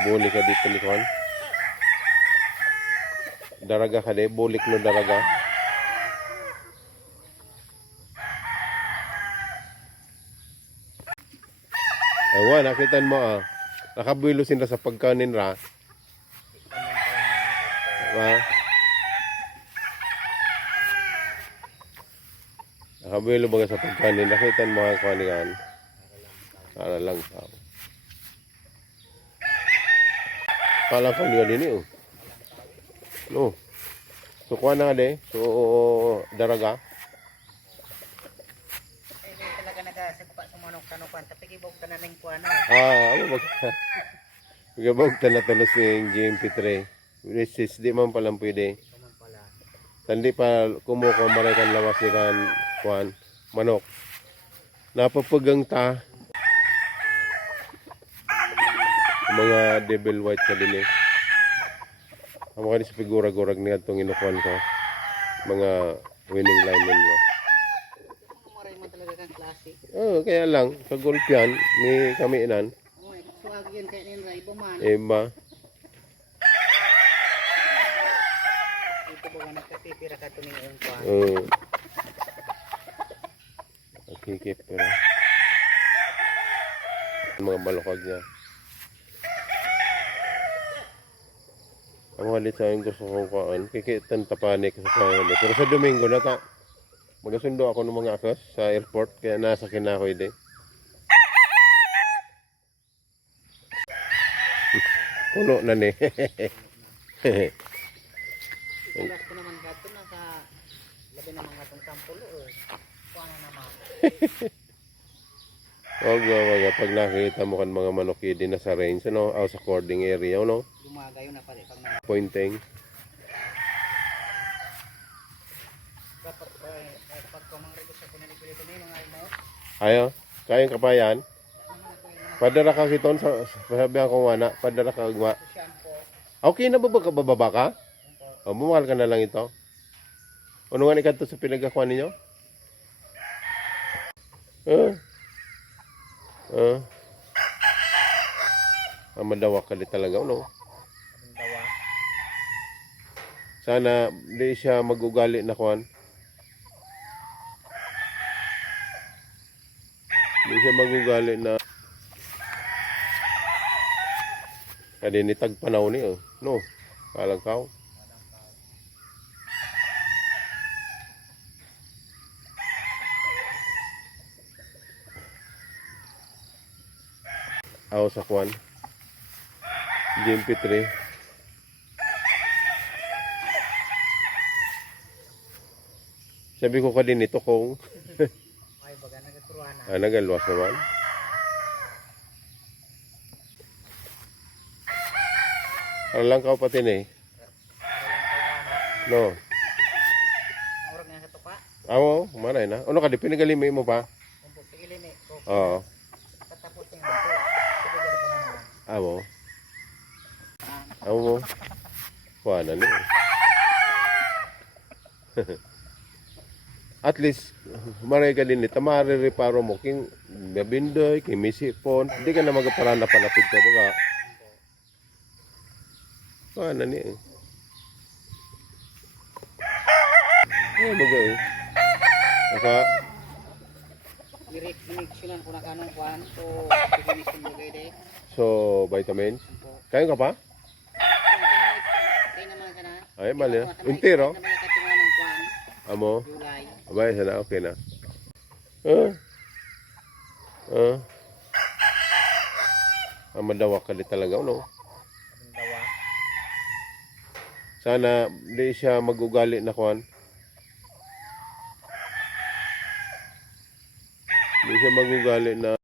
Ibuli ka dito ni Kwan. Daraga ka di, bulik no daraga. Ewan, nakitan mo ah. Nakabuelo sila sa pagkanin ra. Diba? Nakabuelo ba sa pagkanin? Nakitan mo ang kwanigan. Para lang tao. Pala ko niya din oh. No. So kuha na nga de. So daraga. Ah, ano ba? Gabog ta na tulos yung GMP3. Which is di man palang pwede. Pala. Tandi pa kumuha maray kan lawas ni kan kuan manok. Napapagang ta. Mga devil white ka din eh. Ang mga sa figura-gurag niya itong inukuan ko. Mga winning lineman mo. Maray man talaga kang klase. Oh, kaya lang, sa golf yan, ni kami inan, Oh, suwag yun kay Ninra. Ibo man. iba, Dito ba nga nagkatipira ka ito yung kuwan. uh, nakikip pero, ang mga balukag niya. Ang halit sa akin gusto kong kuhaan, kikitan tapanik sa pangalit. Pero sa Domingo na ta, magasundo ako ng mga akas sa airport, kaya nasa kinakoy din. Puno na ni. Ulas ko naman gato na sa labi naman gatong kampulo. Eh. Kuwan na naman. Wag wag wag pag nakita mo kan mga manok din na sa range ano, o sa cording area no, Gumagayo na pala pag mga pointing. eh, yung mga imo. Ayo, kayang kapayan. Padara ka kiton sa sabi ko wana, padara ka gwa. Shampoo. Okay na ba ba ka bababa ka? O, bumahal ka na lang ito. Ano nga ni kadto sa pinagakuan ninyo? Ah. Ah. Ah, madawak ka talaga, no? Ang dawa. Sana di siya magugali na kuan. Di siya magugali na Kadi ni tagpanaw ni oh. No. Kalangkaw. Aw sa kuan. GMP3. Sabi ko ka din ito kung Ay baga nagaturuan na. ah, nagalwas naman. Ano lang ka pati eh. No. Tuka. Amo, manay na. Ano ka di pinagalimi mo pa? Oo. tatapos niya. Sige ko na naman. Amo. Amo mo. Kuha na. At least, maray ka din ni tamari reparo mo king babindoy, king misipon. Hindi ka na magparaan na palapit ka mga. Kuha na ni. Ay, baga eh. Naka, Direct-connection ko na kanong kuhan. So, definition mo de. So, vitamins. Kain ka pa? Ay, mali. Intero? Amo? July. Abay, sana okay na. Ah. Ah. Ah, madawak ka di talaga, no? Sana di siya magugali na kuan. Di siya magugali na